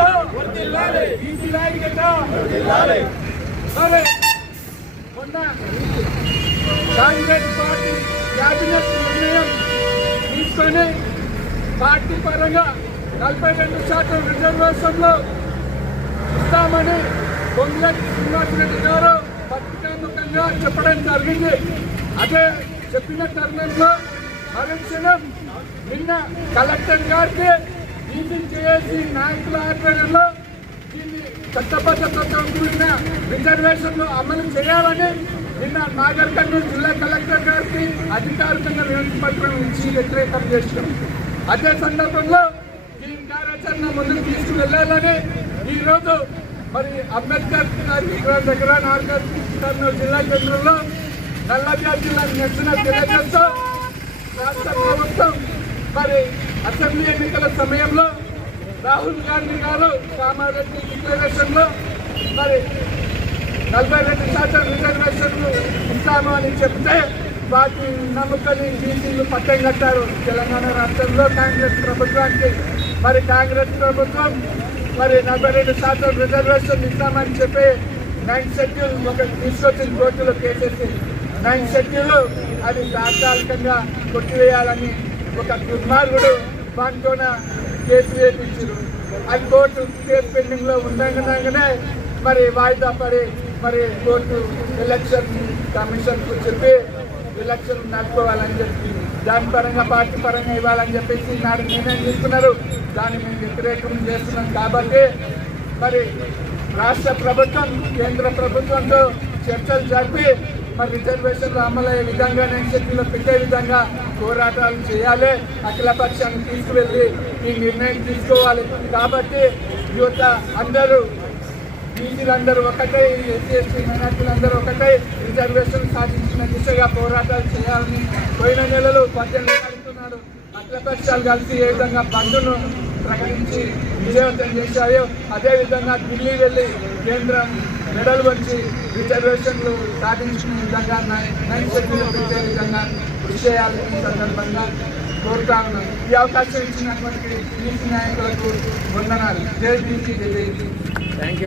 ఐక్యత బీసీల ఐక్యత. మరి మొన్న కాంగ్రెస్ పార్టీ క్యాబినెట్ నిర్ణయం తీసుకొని పార్టీ పరంగా 42% రిజర్వేషన్లు ఇస్తామని పొంగులేటి శ్రీనివాసరెడ్డి గారు పత్రికాముఖంగా చెప్పడం జరిగింది. అదే చెప్పిన తరుణంలో మరుక్షణం నిన్న కలెక్టర్ గారికి బీసీ నాయకుల ఆధ్వర్యంలో దీన్ని చట్టబద్ధతతో కూడిన రిజర్వేషన్లు అమలు చేయాలని నిన్న నాగర్ కర్నూలు జిల్లా కలెక్టర్ గారికి అధికారికంగా వినతి పత్రం ఇచ్చి వ్యతిరేకం చేసినాం. అదే సందర్భంలో దీని కార్యాచరణ ముందుకు తీసుకువెళ్లాలని ఈరోజు మరి అంబేద్కర్ గారి విగ్రహం దగ్గర నాగర్ కర్నూలు జిల్లా కేంద్రంలో నల్లగొండ జిల్లాకు నిరసన తెలియజేస్తూ రాష్ట్ర ప్రభుత్వం మరి అసెంబ్లీ ఎన్నికల సమయంలో రాహుల్ గాంధీ గారు కామారెడ్డి డిక్లరేషన్లో మరి 42% రిజర్వేషన్లు ఇస్తాము అని చెప్తే వాటి నమ్మకాన్ని బీసీలు పట్టం కట్టారు. తెలంగాణ రాష్ట్రంలో కాంగ్రెస్ ప్రభుత్వానికి మరి కాంగ్రెస్ ప్రభుత్వం మరి 42% రిజర్వేషన్ ఇస్తామని చెప్పి 9th షెడ్యూల్ ఒక తీసుకొచ్చిన కోర్టులో కేసేసి 9th షెడ్యూల్ అది తాత్కాలికంగా కొట్టివేయాలని ఒక దుర్మార్గుడు వాటితోన కేసు వేయించారు. అది కోర్టు కేసు పెండింగ్ లో ఉండగానే మరి వాయిదా పడి మరి కోర్టు ఎలక్షన్ కమిషన్ కు చెప్పి ఎలక్షన్ నడుపుకోవాలని చెప్పి దాని పరంగా పార్టీ పరంగా ఇవ్వాలని చెప్పేసి నాడు నిర్ణయం తీసుకున్నారు. దాన్ని మేము వ్యతిరేకం చేస్తున్నాం. కాబట్టి మరి రాష్ట్ర ప్రభుత్వం కేంద్ర ప్రభుత్వంతో చర్చలు జరిపి మరి రిజర్వేషన్లు అమలయ్యే విధంగా షెడ్యూల్లో పెట్టే విధంగా పోరాటాలు చేయాలి. అఖిల పక్షాన్ని తీసుకువెళ్ళి ఈ నిర్ణయం తీసుకోవాలి. కాబట్టి యువత అందరూ బీసీలందరూ ఒకటే, ఎస్సీ ఎస్టీ మైనార్టీలందరూ ఒకటే రిజర్వేషన్ సాధించిన దిశగా పోరాటాలు చేయాలని పోయిన నెలలో 18 కలుపుతున్నారు. అఖిల పక్షాలు కలిసి ఏ విధంగా బంధును ప్రకటించి విజయవంతం చేశాయో అదేవిధంగా ఢిల్లీ వెళ్ళి కేంద్రం మెడల్ వచ్చి రిజర్వేషన్లు సాధించిన విధంగా 9th షెడ్యూల్ పెట్టే విధంగా కృషి చేయాలని సందర్భంగా కోరుతా ఉన్నాను. ఈ అవకాశం ఇచ్చినటువంటి బీసీ నాయకులకు వందనాలు. జై బీసీ, జై బీసీ. Thank you.